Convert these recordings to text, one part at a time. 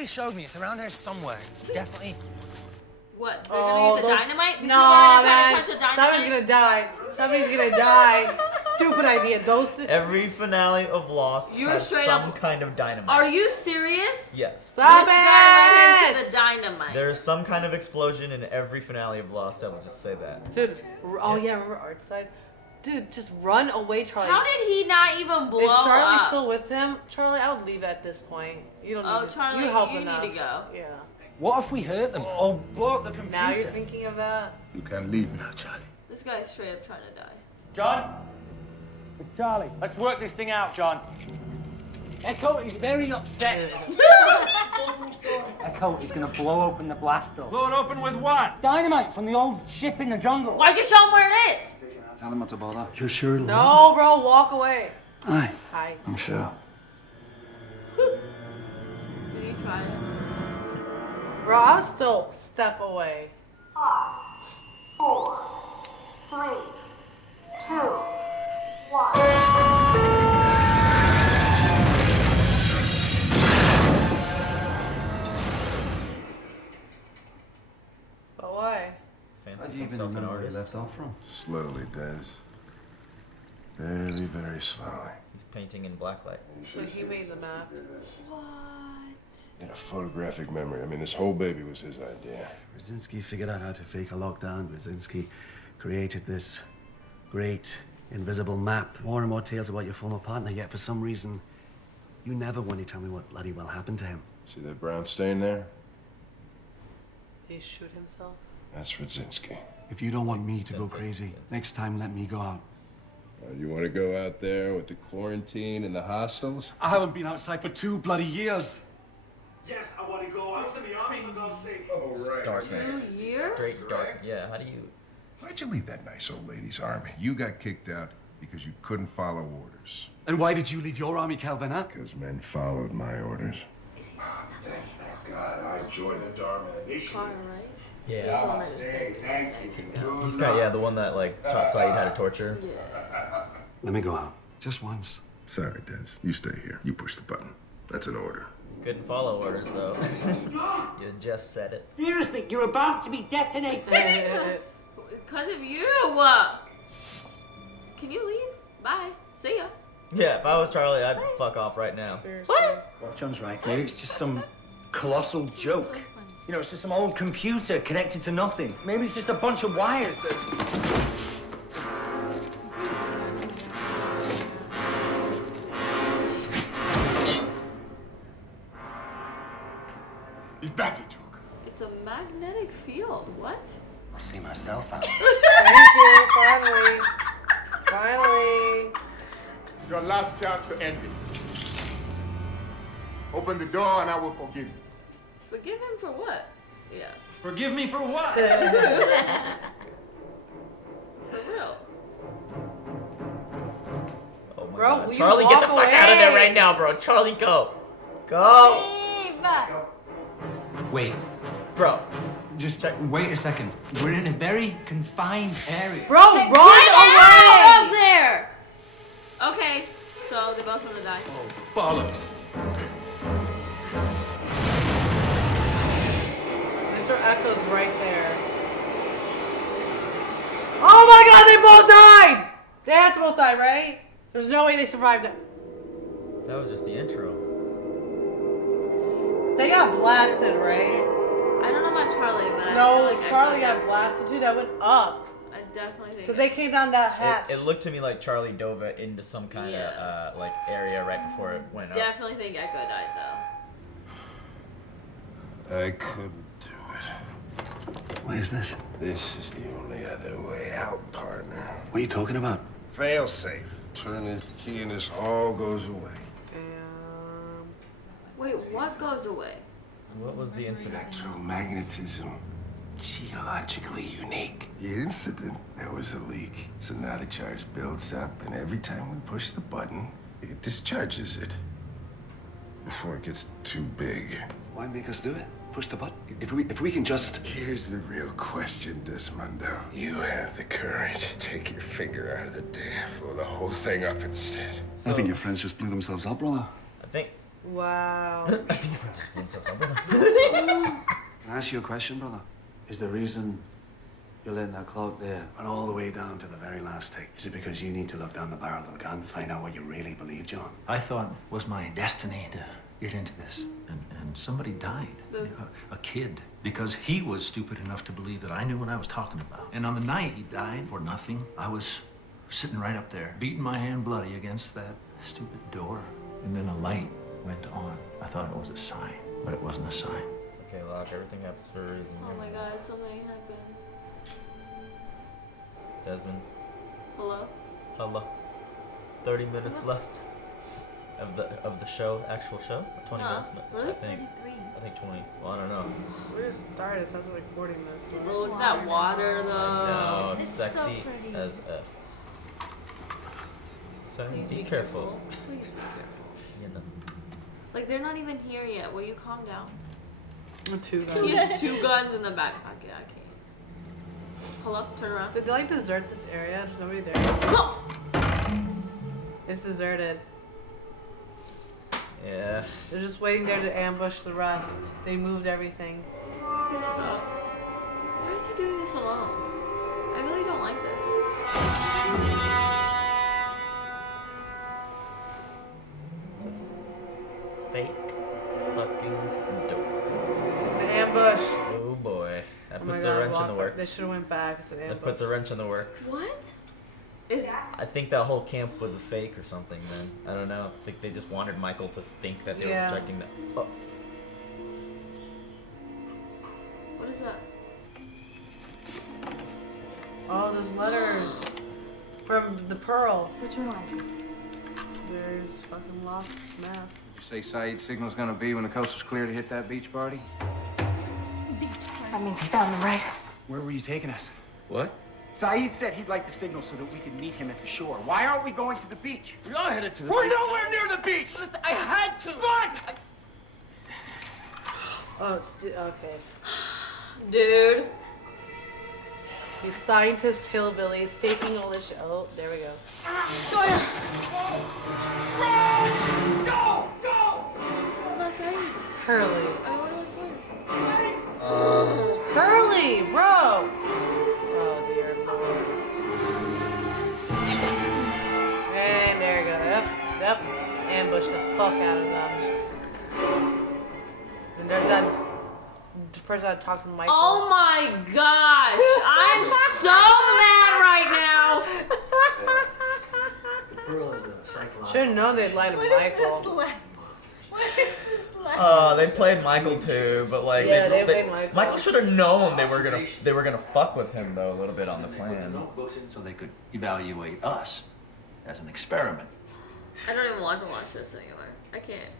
Charlie showed me. It's around here somewhere. It's definitely... What? They're gonna use the dynamite? No, man. Touch the dynamite? Somebody's gonna die. Somebody's gonna die. Stupid idea. Those. Every finale of Lost has some kind of dynamite. Are you serious? Yes. Stop this it! guy went into the dynamite. There is some kind of explosion in every finale of Lost. I will just say that. Dude. Oh yeah, remember Artside? Dude, just run away, Charlie. How did he not even blow Is Charlie up? still with him? Charlie, I would leave at this point. You don't. Oh, need Charlie, you help you enough. need to go. Yeah. What if we hurt them? Or blow up the computer? Now you're thinking of that? You can leave now, Charlie. This guy's straight up trying to die. John? It's Charlie. Let's work this thing out, John. Echo is very upset. Echo is gonna blow open the blast door. Blow it open with what? Dynamite from the old ship in the jungle. Why'd you show him where it is? Tell him not to bother. You're sure? No, bro, walk away. Aye. Hi. I'm sure. Did he try it? Bro, I'll still step away. 5, 4, 3, 2, 1. But why? Fancies himself an artist. Left off from. Slowly, Des. Very, very slowly. He's painting in blacklight. So he made the map. What? In a photographic memory. I mean, this whole baby was his idea. Brzezinski figured out how to fake a lockdown. Brzezinski created this great invisible map. More and more tales about your former partner, yet for some reason, you never want to tell me what bloody well happened to him. See that brown stain there? Did he shoot himself? That's Brzezinski. If you don't want me to go crazy, next time let me go out. You want to go out there with the quarantine and the hostels? I haven't been outside for 2 bloody years. Yes, I want to go out to the army for God's sake. Oh, right. Darkness. 2 years? Straight dark. Yeah, how do you... Why'd you leave that nice old lady's army? You got kicked out because you couldn't follow orders. And why did you leave your army, Calvin, huh? Because men followed my orders. Thank God I joined the Dharma initiative. Connor, right? Yeah. Thank you. He's got, the one that, like, taught Saeed how to torture. Yeah. Let me go out. Just once. Sorry, Des. You stay here. You push the button. That's an order. Couldn't follow orders, though. You just said it. Seriously, you're about to be detonated. Because of you. Can you leave? Bye. See ya. Yeah, if I was Charlie, I'd fuck off right now. Seriously. What John's right. Maybe it's just some colossal joke. You know, it's just some old computer connected to nothing. Maybe it's just a bunch of wires that... He's batty joke. It's a magnetic field. What? I'll see myself out. Thank you. Finally. Finally. Your last chance to end this. Open the door and I will forgive you. Forgive him for what? Yeah. Forgive me for what? For real. Oh my Bro, God. will you Charlie, get the walk fuck out of there away? right now, bro. Charlie, go. Go. Wait. Bro. Just wait a second. We're in a very confined area. Bro, Get run away! out of there! Okay, so they both want to die. Oh, bollocks. Mr. Echo's right there. Oh my God, they both died! They had to both die, right? There's no way they survived it. That was just the intro. They got blasted, right? I don't know about Charlie, but I No, feel like Charlie got blasted too. That went up. I definitely think Because they came down that hatch. It looked to me like Charlie dove into some kind of like area right before it went up. definitely think Echo died though. I couldn't do it. What is this? This is the only other way out, partner. What are you talking about? Failsafe. Turn this key and this all goes away. Wait, what goes away? What was the incident? Electromagnetism. Geologically unique. The incident, there was a leak. So now the charge builds up, and every time we push the button, it discharges it. Before it gets too big. Why make us do it? Push the button. If we can just... Here's the real question, Desmondo. You have the courage. Take your finger out of the dam. Blow the whole thing up instead. I think your friends just blew themselves up, brother. I think Wow. I think everyone's just blowing stuff up. Can I ask you a question, brother? Is the reason you're letting that clock there and all the way down to the very last tick, is it because you need to look down the barrel of the gun and find out what you really believe, John? I thought it was my destiny to get into this, and somebody died, a kid, because he was stupid enough to believe that I knew what I was talking about. And on the night he died for nothing, I was sitting right up there, beating my hand bloody against that stupid door, and then a light went on. I thought it was a sign, but it wasn't a sign. It's okay, Locke. Everything happens for a reason. Oh my god, something happened. Desmond. Hello? Hello. 30 minutes left of the show, actual show. 20 minutes. Really? I think 20. Well, I don't know. We just started, so that's like 40 minutes. Oh, look at that water though. No, It's sexy so pretty. as F. So Please be careful. Please be careful. You know. Like they're not even here yet. Will you calm down? Two guys. He has 2 guns in the backpack. Yeah, I can't. Hello? Turn around. Did they like desert this area? There's nobody there. No! It's deserted. Yeah. They're just waiting there to ambush the rest. They moved everything. Please stop. Why is he doing this alone? I really don't like this. It's a fake fucking door. It's an ambush. Oh boy. That Oh my puts God, a wrench in the Walker. works. They should have went back. It's an That ambush. puts a wrench in the works. What? Is I think that whole camp was a fake or something, man. I don't know. I think they just wanted Michael to think that they were Yeah. protecting them. Oh. what is that? Oh, those letters from the Pearl. Which reminders? There's fucking Locke's map. Did you say Saeed's signal's gonna be when the coast was clear to hit that beach party? That means he found them, right? Where were you taking us? What? Saeed said he'd like the signal so that we could meet him at the shore. Why aren't we going to the beach? We are headed to the We're nowhere near the beach! I had to! What? Oh, it's okay. Dude. These scientist hillbillies faking all this shit. Oh, there we go. Hurley. Hurley, bro! Oh, dear Lord. And there we go. Yep. Ambush the fuck out of them. And there's that person that talked to Michael. Oh my gosh. I'm so mad right now. Should've known they'd lie to Michael. They played Michael too, but like Yeah, they played Michael. Michael should have known they were gonna fuck with him though a little bit on the plan. So they could evaluate us as an experiment. I don't even want to watch this anymore. I can't.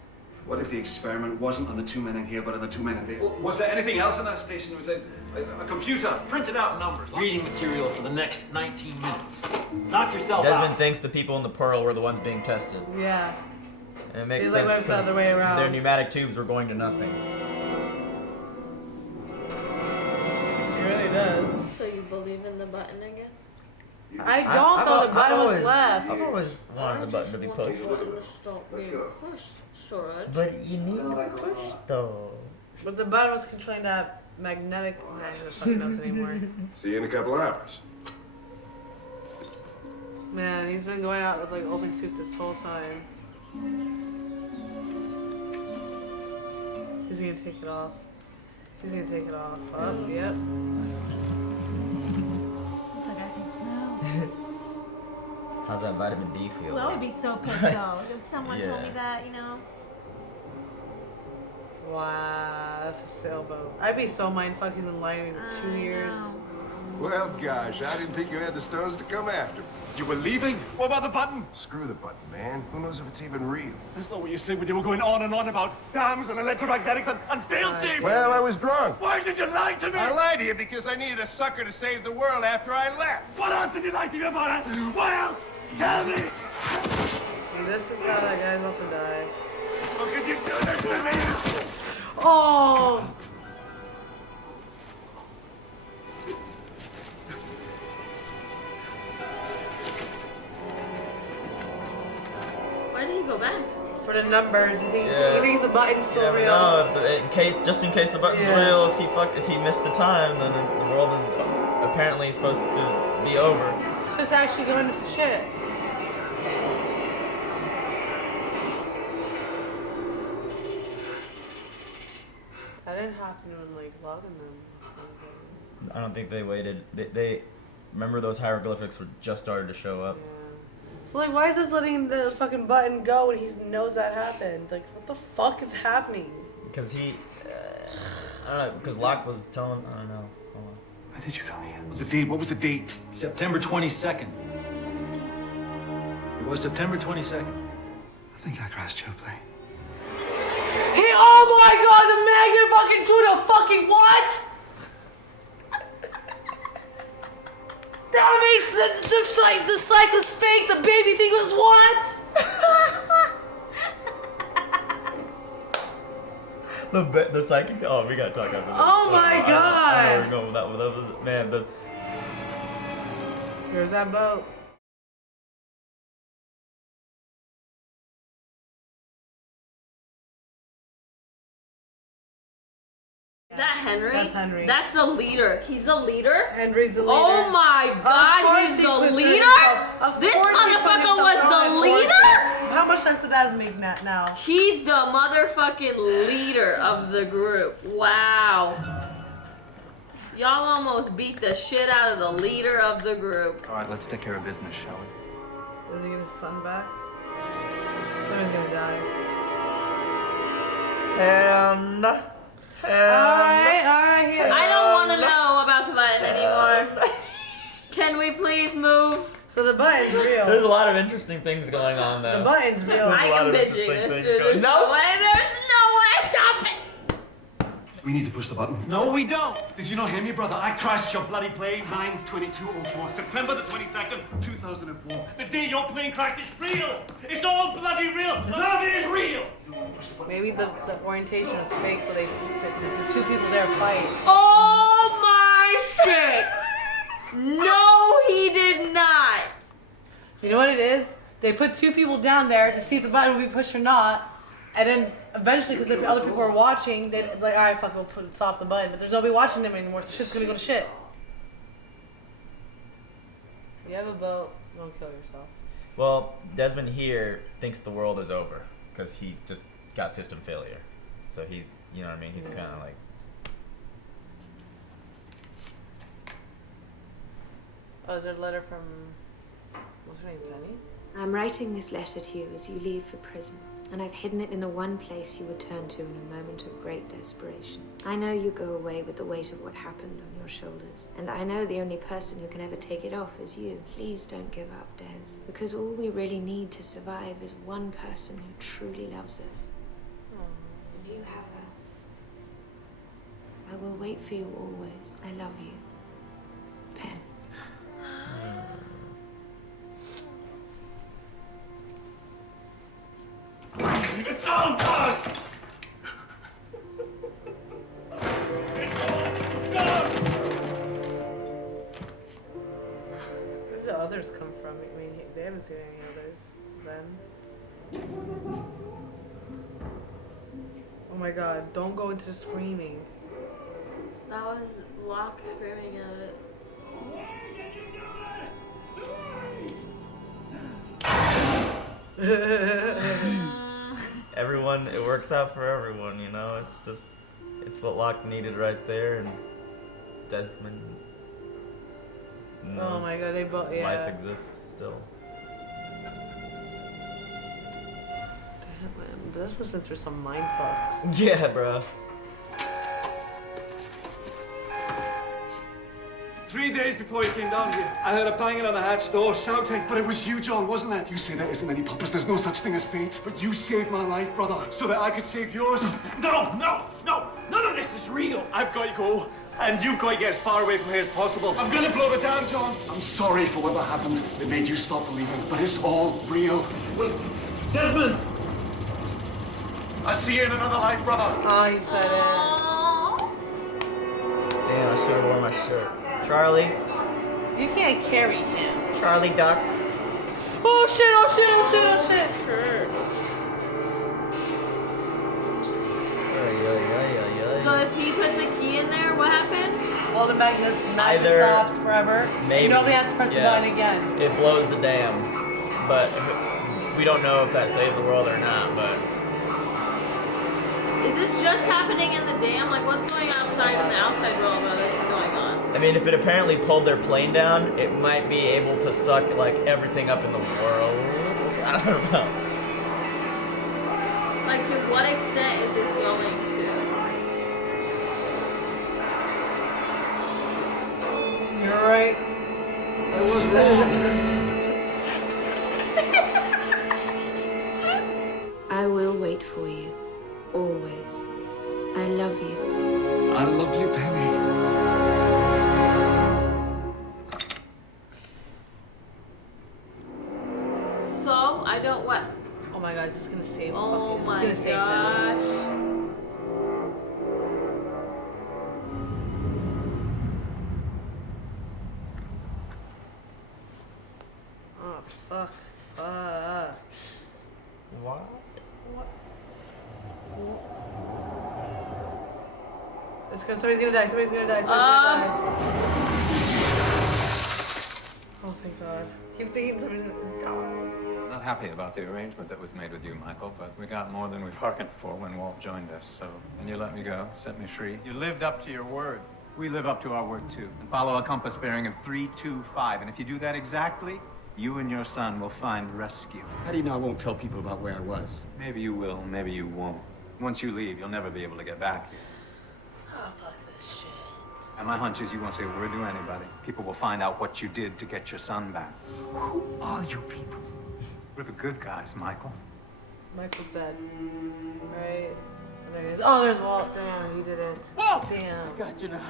What if the experiment wasn't on the 2 men in here, but on the 2 men in there? Was there anything else in that station? Was there a computer printed out numbers? Reading material for the next 19 minutes. Knock yourself Desmond out. thinks the people in the Pearl were the ones being tested. Yeah. And it makes He's like, sense "What's the other way around?" their pneumatic tubes were going to nothing. He really does. So you believe in the button again? I don't though. The button was left. I've always wanted the button to be The pushed. button to stop being pushed, Suraj. But you need to be pushed though. But the button was controlling that magnetic. I don't fucking know this anymore. See you in a couple hours. Man, he's been going out with like open suit this whole time. He's gonna take it off. He's gonna take it off. Oh, yep. It's like I can smell. How's that vitamin D feel? Well, I would be so pissed though if someone told me Yeah. that, you know. Wow, that's a sailboat. I'd be so mindfucked. He's been lying to me for 2 years. Well, gosh, I didn't think you had the stones to come after me. You were leaving? What about the button? Screw the button, man. Who knows if it's even real? That's not what you said when you were going on and on about dams and electromagnetics and failsafe. Well, I was drunk. Why did you lie to me? I lied to you because I needed a sucker to save the world after I left. What else did you lie to me about? What else? Tell me. And this is how that guy's about to die. How could you do this to me? Oh! Where did he go back? For the numbers, he thinks the button's still real. No, just in case the button's real, if he missed the time, then the world is apparently supposed to be over. It's just actually going to shit. That didn't happen when like logging them. I don't think they waited. They remember those hieroglyphics were just started to show up. Yeah. So like, why is this letting the fucking button go when he knows that happened? Like, what the fuck is happening? Because I don't know. Because Locke was telling. I don't know. Hold on. Why did you come here? The date, what was the date? September 22nd. It was September 22nd. I think I crashed your plane. Oh my god, the magnet fucking drew the fucking what? That makes the cycle was fake, the baby thing was what? The psychic. Oh, we gotta talk about this. Oh my god! I don't know that was man. Here's that boat. Is that Henry? That's Henry. That's the leader. He's the leader? Henry's the leader. Oh my god, he's the leader? This motherfucker was the leader? How much sense did that make now? He's the motherfucking leader of the group. Wow. Y'all almost beat the shit out of the leader of the group. All right, let's take care of business, shall we? Does he get his son back? Somebody's gonna die. And Alright, here. I don't want to know about the button anymore. Can we please move? So the button's real. There's a lot of interesting things going on though. The button's real. I am bitching this shit. There's no way. There's no way. Stop it. We need to push the button. No, we don't. Did you not hear me, brother? I crashed your bloody plane 9/22/04, September the 22nd, 2004. The day your plane crashed is real. It's all bloody real. None of it is real. Maybe the orientation was fake, so the two people there fight. Oh my shit. No, he did not. You know what it is? They put two people down there to see if the button would be pushed or not. And then eventually, because if other people are watching, they'd like, all right, fuck, we'll stop the button. But there's nobody watching them anymore, so shit's gonna go to shit. You have a boat, don't kill yourself. Well, Desmond here thinks the world is over because he just got system failure. So he, you know what I mean? He's kind of like. Oh, is there a letter from, what's her name, Penny? I'm writing this letter to you as you leave for prison, and I've hidden it in the one place you would turn to in a moment of great desperation. I know you go away with the weight of what happened on your shoulders, and I know the only person who can ever take it off is you. Please don't give up, Des, because all we really need to survive is one person who truly loves us. And you have her. I will wait for you always. I love you. Pen. Where did the others come from? I mean, they haven't seen any others then. Oh my god, don't go into the screaming. That was Locke screaming at it. Everyone, it works out for everyone, you know? It's just, it's what Locke needed right there, and Desmond knows Oh my god, they both, yeah. life exists still. Damn, man, this was been through some mind fucks. Yeah, bro. 3 days before you came down here, I heard a banging on the hatch door, shouting. But it was you, John, wasn't it? You say there isn't any purpose, there's no such thing as fate. But you saved my life, brother, so that I could save yours. No, no, no, none of this is real. I've got to go, and you've got to get as far away from here as possible. I'm gonna blow the dam, John. I'm sorry for whatever happened that made you stop believing, but it's all real. Well, Desmond! I'll see you in another life, brother. Oh, he said it. Damn, I should have worn my shirt. Charlie. You can't carry him. Charlie Duck. Oh shit, oh shit, oh shit, oh shit. all the magnets, magnet Either- stops forever. Maybe. And nobody has to press the button again. It blows the dam, but we don't know if that saves the world or not. But Is this just happening in the dam? Like, what's going outside in the outside world while this is going on? I mean, if it apparently pulled their plane down, it might be able to suck like everything up in the world. I don't know. Like, to what extent is this going to? You're right. I was wrong. I will wait for you. Always. I love you. I love you, Penny. So, I don't what? Oh my god, this is gonna save Oh fucking, my this is gonna save them. gosh. Oh fuck. Fuck. What? It's gonna, somebody's gonna die, somebody's gonna die, somebody's gonna die. Oh thank god. Keep thinking somebody's gonna die. Not happy about the arrangement that was made with you, Michael, but we got more than we bargained for when Walt joined us, so... And you let me go, set me free. You lived up to your word. We live up to our word, too, and follow a compass bearing of 325. And if you do that exactly, you and your son will find rescue. How do you know I won't tell people about where I was? Maybe you will, maybe you won't. Once you leave, you'll never be able to get back here. Oh fuck this shit. And my hunch is you won't say a word to anybody. People will find out what you did to get your son back. Who are you people? We're the good guys, Michael. Michael's dead. Right? And there he is. Oh, there's Walt. Damn, he did it. Whoa! Damn. I got you now.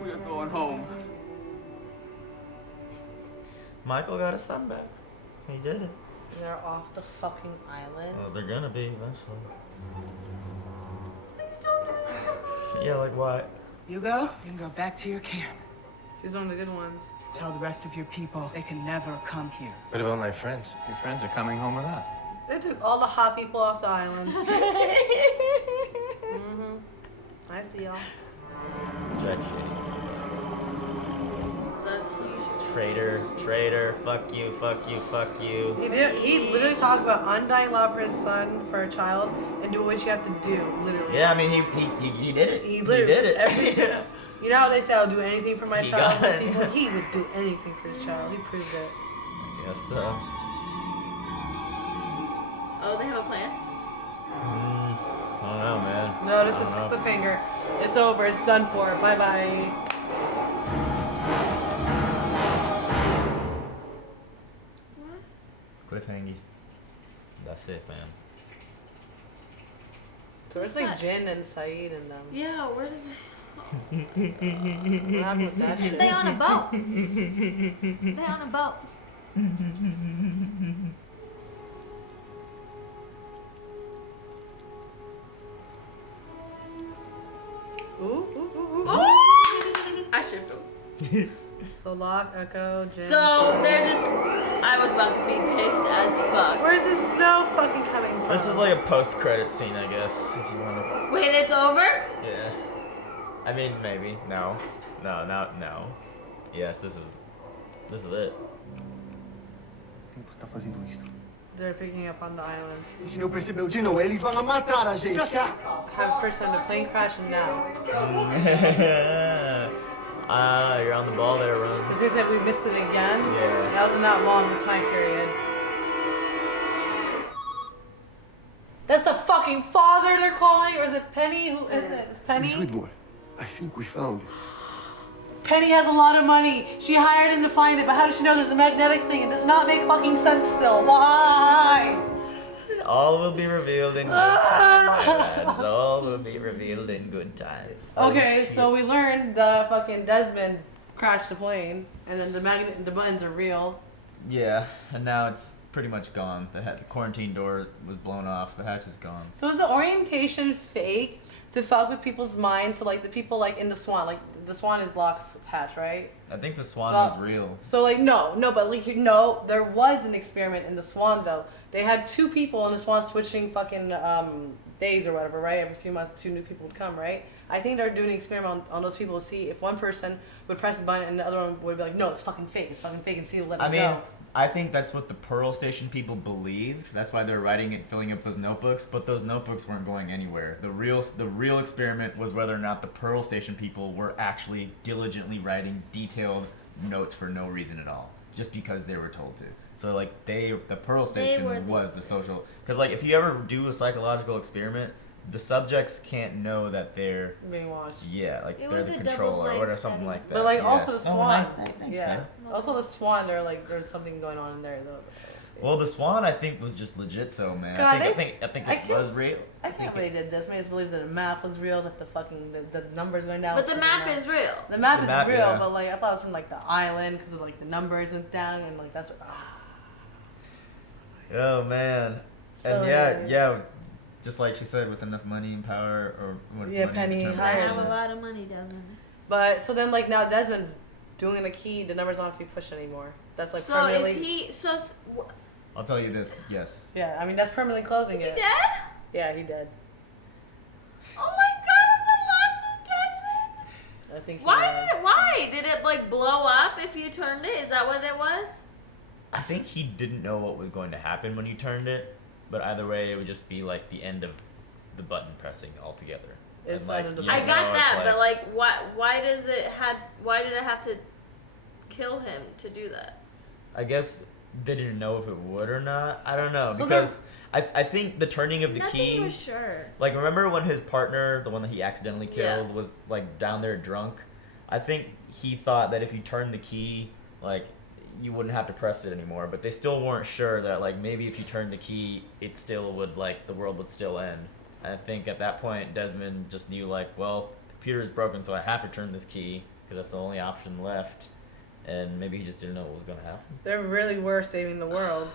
We're going home. Michael got his son back. He did it. They're off the fucking island. Well, they're gonna be eventually. Please don't do that. Yeah, like what? You go, you can go back to your camp. He's one of the good ones. Tell the rest of your people they can never come here. What about my friends? Your friends are coming home with us. They took all the hot people off the island. I see y'all. Jack shitty. That's huge. Traitor, fuck you, fuck you, fuck you. He literally talked about undying love for his son, for a child, and do what you have to do, literally. Yeah, I mean, he did it. He literally did it. Everything. You know how they say I'll do anything for my He child? got it. People, he would do anything for his child. He proved it. Yes, so. Oh, they have a plan? I don't know, man. No, this I is don't know. cliffhanger. It's over. It's done for. Bye bye. Cliffhanger. That's it, man. So it's like Jin and Saeed and them. Yeah, where did What happened with that shit? They on a boat. They on a boat. Ooh. I shipped them. So Locke, Echo, Jin. So they're just. I was about to be pissed as fuck. Where's the snow fucking coming from? This is like a post-credit scene, I guess, if you want to. Wait, it's over? Yeah. I mean, maybe. No. No. Yes, this is it. They're picking up on the island. O senhor percebeu de novo? Eles vão matar a gente. Have first time the plane crash and now. You're on the ball there, Ron. Because they said we missed it again. Yeah. That wasn't that long of a time period. That's the fucking father they're calling, or is it Penny? Who is it? It's Penny. Miss Whitmore, I think we found it. Penny has a lot of money. She hired him to find it, but how does she know there's a magnetic thing? It does not make fucking sense still. Why? All will be revealed in good time. lads. All will be revealed in good time. Okay, so we learned the fucking Desmond crashed the plane, and then the buttons are real. Yeah, and now it's pretty much gone. The quarantine door was blown off. The hatch is gone. So is the orientation fake to fuck with people's minds? So like the people like in the Swan, like the Swan is Locke's hatch, right? I think the Swan So- was real. So like no, but like no, there was an experiment in the Swan though. They had two people in the Swan switching fucking days or whatever, right? Every few months, two new people would come, right? I think they're doing an experiment on those people to see if one person would press the button and the other one would be like, no, it's fucking fake, and see, let it go. I think that's what the Pearl Station people believed. That's why they're writing it, filling up those notebooks. But those notebooks weren't going anywhere. The real experiment was whether or not the Pearl Station people were actually diligently writing detailed notes for no reason at all, just because they were told to. So like the Pearl Station was the social. Because like if you ever do a psychological experiment, the subjects can't know that they're being watched. Yeah, like they're the controller or something like that. But like yeah. also the Swan. Thanks, yeah. man. Also the Swan, they're like there's something going on in there. Well, the Swan I think was just legit, so man. God, I think it was real. I can't believe they did this. I just believe that the map was real, that the fucking the numbers going down. But the map is real. The map is real, yeah. but like I thought it was from like the island because of like the numbers went down and like that's what. Oh man, So and weird. yeah, just like she said, with enough money and power, or what? Yeah, money Penny and I hired have a them. lot of money, Desmond. But so then like now Desmond's doing the key. The numbers don't have to be pushed anymore. That's like So permanently. is he? So I'll tell you this. Yes. Yeah, I mean that's permanently closing is he it. dead? Yeah, he did. Oh my God! Is the last of Desmond? I think. Why did it like blow up if you turned it? Is that what it was? I think he didn't know what was going to happen when you turned it, but either way, it would just be like the end of the button pressing altogether. It's And, like, end of the you I know, got it's that, but like, why did it have to kill him to do that? I guess they didn't know if it would or not. I don't know So because I think the turning of the Nothing key. was sure. Like remember when his partner, the one that he accidentally Yeah. killed, was like down there drunk? I think he thought that if you turned the key, like you wouldn't have to press it anymore. But they still weren't sure that like maybe if you turned the key, it still would like the world would still end. I think at that point Desmond just knew like, well, the computer is broken, so I have to turn this key because that's the only option left. And maybe he just didn't know what was going to happen. They really were saving the world.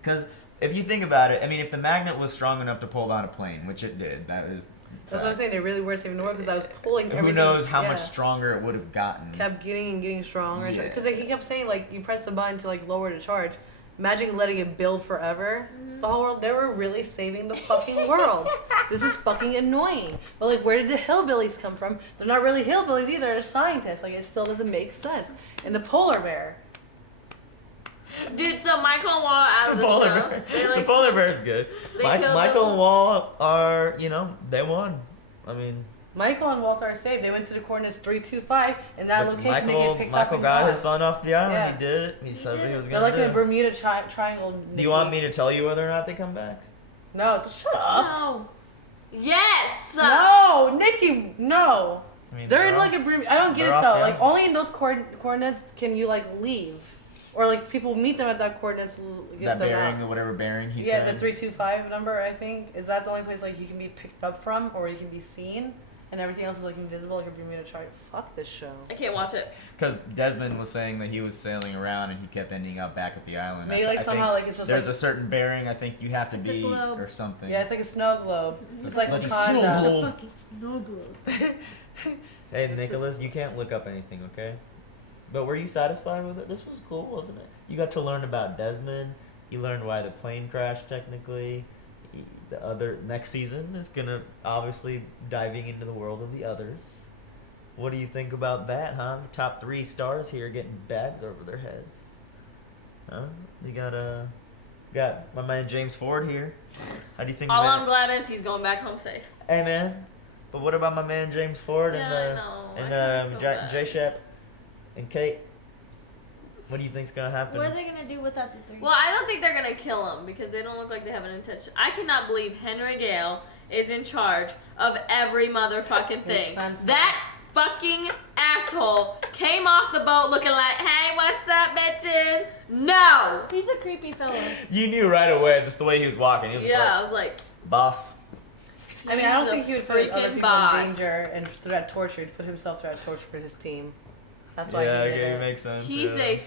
Because if you think about it, I mean, if the magnet was strong enough to pull down a plane, which it did, that is. That's what I'm saying. They really were saving the world because I was pulling everything. Who knows how yeah. much stronger it would have gotten? Kept getting and getting stronger. Yeah. Because he kept saying like you press the button to like lower the charge. Imagine letting it build forever. The whole world. They were really saving the fucking world. This is fucking annoying. But like, where did the hillbillies come from? They're not really hillbillies either. They're scientists. Like it still doesn't make sense. And the polar bear. Dude, so Michael and Wall are out of the show. Bear. They, like, The polar bear is good. they killed Michael them. and Wall are, they won. I mean, Michael and Walter are saved. They went to the coordinates 325. In that but location, they get picked up Michael and got gone. his son off the island. Yeah. He did it. He said what he was They're going like to in a do. Bermuda triangle. Do you want me to tell you whether or not they come back? No, shut up. No. Yes. No, Nikki, no. I mean, They're in off- like a Bermuda. I don't get it they're though. off Like island. only in those coordinates can you like leave, or like people meet them at that coordinates. Get that them bearing out. or whatever bearing he Yeah, said. the 325 number. I think is that the only place like you can be picked up from, or you can be seen, and everything else is like invisible, like a Bermuda Triangle. Fuck this show. I can't watch it. Because Desmond was saying that he was sailing around and he kept ending up back at the island. Maybe, like, I somehow, think like, it's just, there's like- a certain bearing I think you have to It's a be globe. or something. Yeah, it's like a snow globe. It's like bloody Wakanda. snow globe. Fucking snow globe. Hey Nicholas, you can't look up anything, okay? But were you satisfied with it? This was cool, wasn't it? You got to learn about Desmond. You learned why the plane crashed technically. The other next season is gonna obviously diving into the world of the others. What do you think about that, huh? The top 3 stars here getting bags over their heads. Huh? You got my man James Ford here. How do you think? All that- I'm glad is he's going back home safe. Hey man, but what about my man James Ford Yeah, I know. I and feel bad. Jay Shep and Kate? What do you think's gonna happen? What are they gonna do without the 3? Well, I don't think they're gonna kill him because they don't look like they have an intention. I cannot believe Henry Gale is in charge of every motherfucking Makes thing. sense. That fucking asshole came off the boat looking like, hey, what's up, bitches? No! He's a creepy fellow. You knew right away just the way he was walking. He was just Yeah, I like, was like, boss. I mean, I don't he's think a he would put other freaking people boss. in danger and through that torture. He'd put himself through that torture for his team. That's why Yeah, he did okay, it. makes sense. He's yeah. a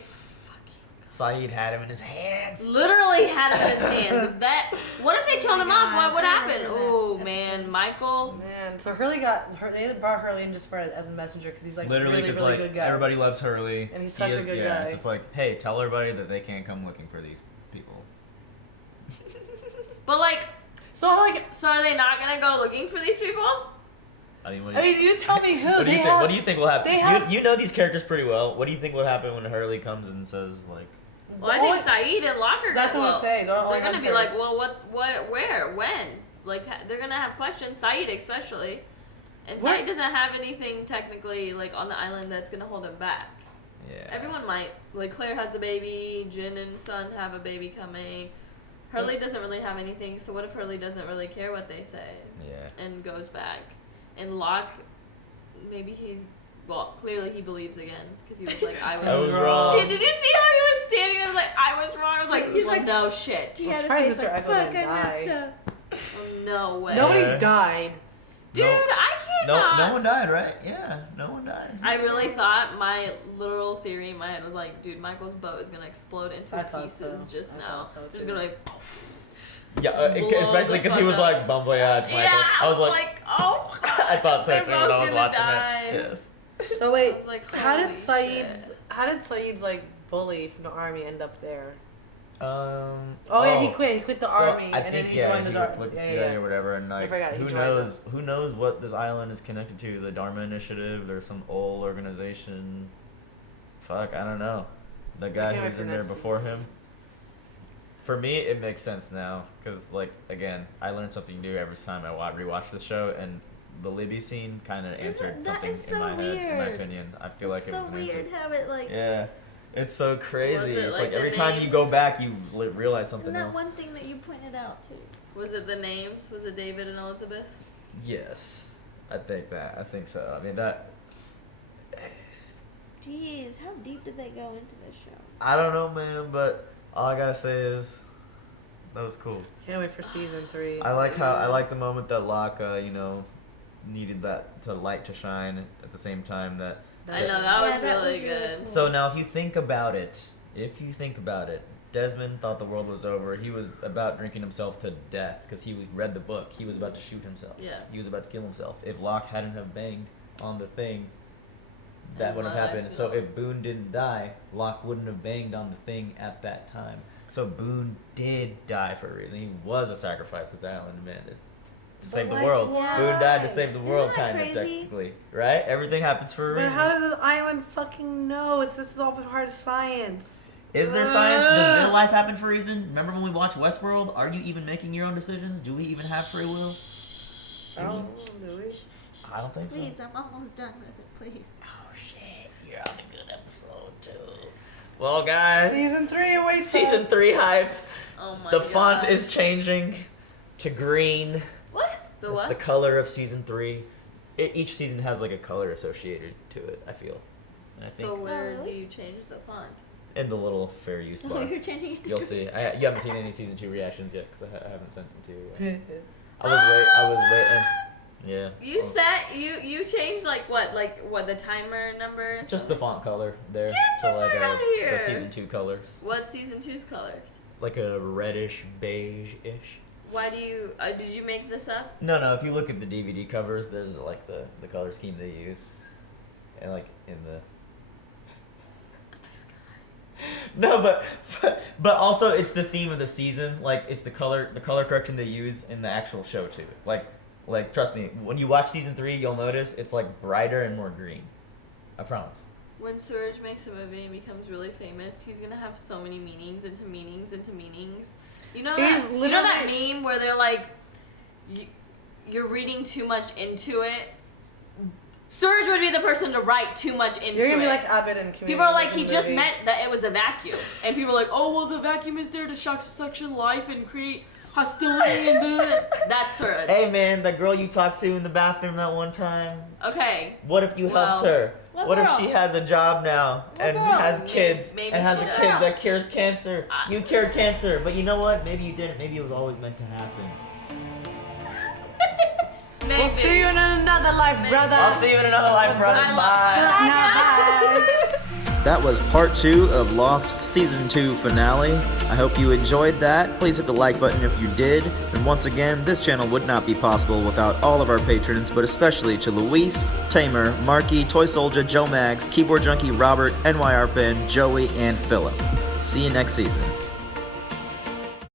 Saeed had him in his hands. literally had him in his hands. If that, what if they killed him off? What would I happen? remember that Oh man, Michael. Man, so Hurley they brought Hurley in just for as a messenger because he's like Literally, really, because really like good guy. everybody loves Hurley, And he's He such a is- good yeah, guy. It's just like, hey, tell everybody that they can't come looking for these people. But like, So like, so are they not gonna go looking for these people? I mean, you tell me who. What do you think? What do you think will happen? They have, you know these characters pretty well. What do you think will happen when Hurley comes and says like? Well, I think Saeed and Locke are. That's what I'm saying. They're gonna be like, well, what, where, when? Like, they're gonna have questions. Saeed especially, and Saeed doesn't have anything technically like on the island that's gonna hold him back. Yeah. Everyone might. Like Claire has a baby. Jin and Sun have a baby coming. Hurley doesn't really have anything. So what if Hurley doesn't really care what they say? Yeah. And goes back, and Locke, maybe he's. Well, clearly he believes again because he was like, I was wrong. Yeah, did you see how he was standing there? Like, I was wrong. I was like, He's like, no shit. He had a surprised face Mr. like, Echo fuck, I didn't messed die. up. Oh, no way. Nobody died. Dude, I cannot. No one died, right? Yeah, no one died. I really thought my literal theory in my head was like, dude, Michael's boat is gonna explode into pieces just now. Just gonna like. Yeah, especially because he was like, bon voyage, Michael. Yeah, I was like, oh. I thought so They're too when I was both watching gonna it. Yes. So wait, I was like, how did holy Saeed's like bully from the army end up there? Oh yeah, he quit. He quit the army I and think, then he joined the dark. with the CIA or whatever, and like, forgot, he who joined knows? Who knows what this island is connected to? The Dharma Initiative? There's some old organization. Fuck, I don't know. The guy can't who's in there pronounce it. before him. For me, it makes sense now because, like, again, I learn something new every time I rewatch the show, and the Libby scene kind of answered something in my head. In my opinion, I feel like it was an answer. So weird how it like. Yeah. It's so crazy. Was it It's like like the every time you names? go back, you realize something And that else. one thing that you pointed out too. Was it the names? Was it David and Elizabeth? Yes, I think that. I think so. I mean that. Jeez, how deep did they go into this show? I don't know, man, but all I gotta say is that was cool. Can't wait for season 3. I like the moment that Locke, needed that light to shine at the same time that. I know, that was really good. cool. So now, if you think about it, Desmond thought the world was over. He was about drinking himself to death because read the book. He was about to shoot himself. Yeah. He was about to kill himself. If Locke hadn't have banged on the thing, that And wouldn't have happened. So actually- if Boone didn't die, Locke wouldn't have banged on the thing at that time. So Boone did die for a reason. He was a sacrifice that the island demanded. To save the like, world. why? Boone died to save the Isn't world, that kind of, crazy? technically. Right? Everything happens for a But reason. how did the island fucking know? This is all part of science. Is there science? Does real life happen for a reason? Remember when we watched Westworld? Are you even making your own decisions? Do we even have free will? Do we? I don't think so. Please, I'm almost done with it. Please. Oh shit, you're on a good episode too. Well, guys, Season 3 awaits season us. 3 hype. Oh my The god. font is changing to green. What? The It's what? the color of season 3. Each season has like a color associated to it, I feel. And I think So where do you change the font? in the little fair use bar. Oh, you're changing it to You'll see. You haven't seen any season 2 reactions yet because I haven't sent them to you yet. I was waiting. Yeah. You set you changed like what the timer number? and Just stuff? the font color there Get to like the fuck outta here. the season 2 colors. What's season 2's colors? Like a reddish beige-ish. Why do you did you make this up? No. If you look at the DVD covers, there's like the color scheme they use, and like in the. No, but also it's the theme of the season. Like it's the color correction they use in the actual show too. Like trust me, when you watch season 3, you'll notice it's like brighter and more green. I promise. When Surge makes a movie and becomes really famous, he's gonna have so many meanings into meanings into meanings. You know that meme where they're like, you're reading too much into it. Surge would be the person to write too much into it. You're gonna be like Abbott and Community. People are like, he in the just movie. meant that it was a vacuum. And people are like, oh, well, the vacuum is there to suction life and create hostility and that's Surge. Hey man, that girl you talked to in the bathroom that one time. Okay. What if you helped her? What if she has a job now and has kids Maybe and has she a does. kid that cures cancer? You cured cancer, but you know what? Maybe you didn't. Maybe it was always meant to happen. Maybe. We'll see you in another life, brother. I'll see you in another life, brother. Bye. Bye. That was part 2 of Lost Season 2 finale. I hope you enjoyed that. Please hit the like button if you did. And once again, this channel would not be possible without all of our patrons, but especially to Luis, Tamer, Marky, Toy Soldier, Joe Mags, Keyboard Junkie, Robert, NYR Finn, Joey, and Philip. See you next season.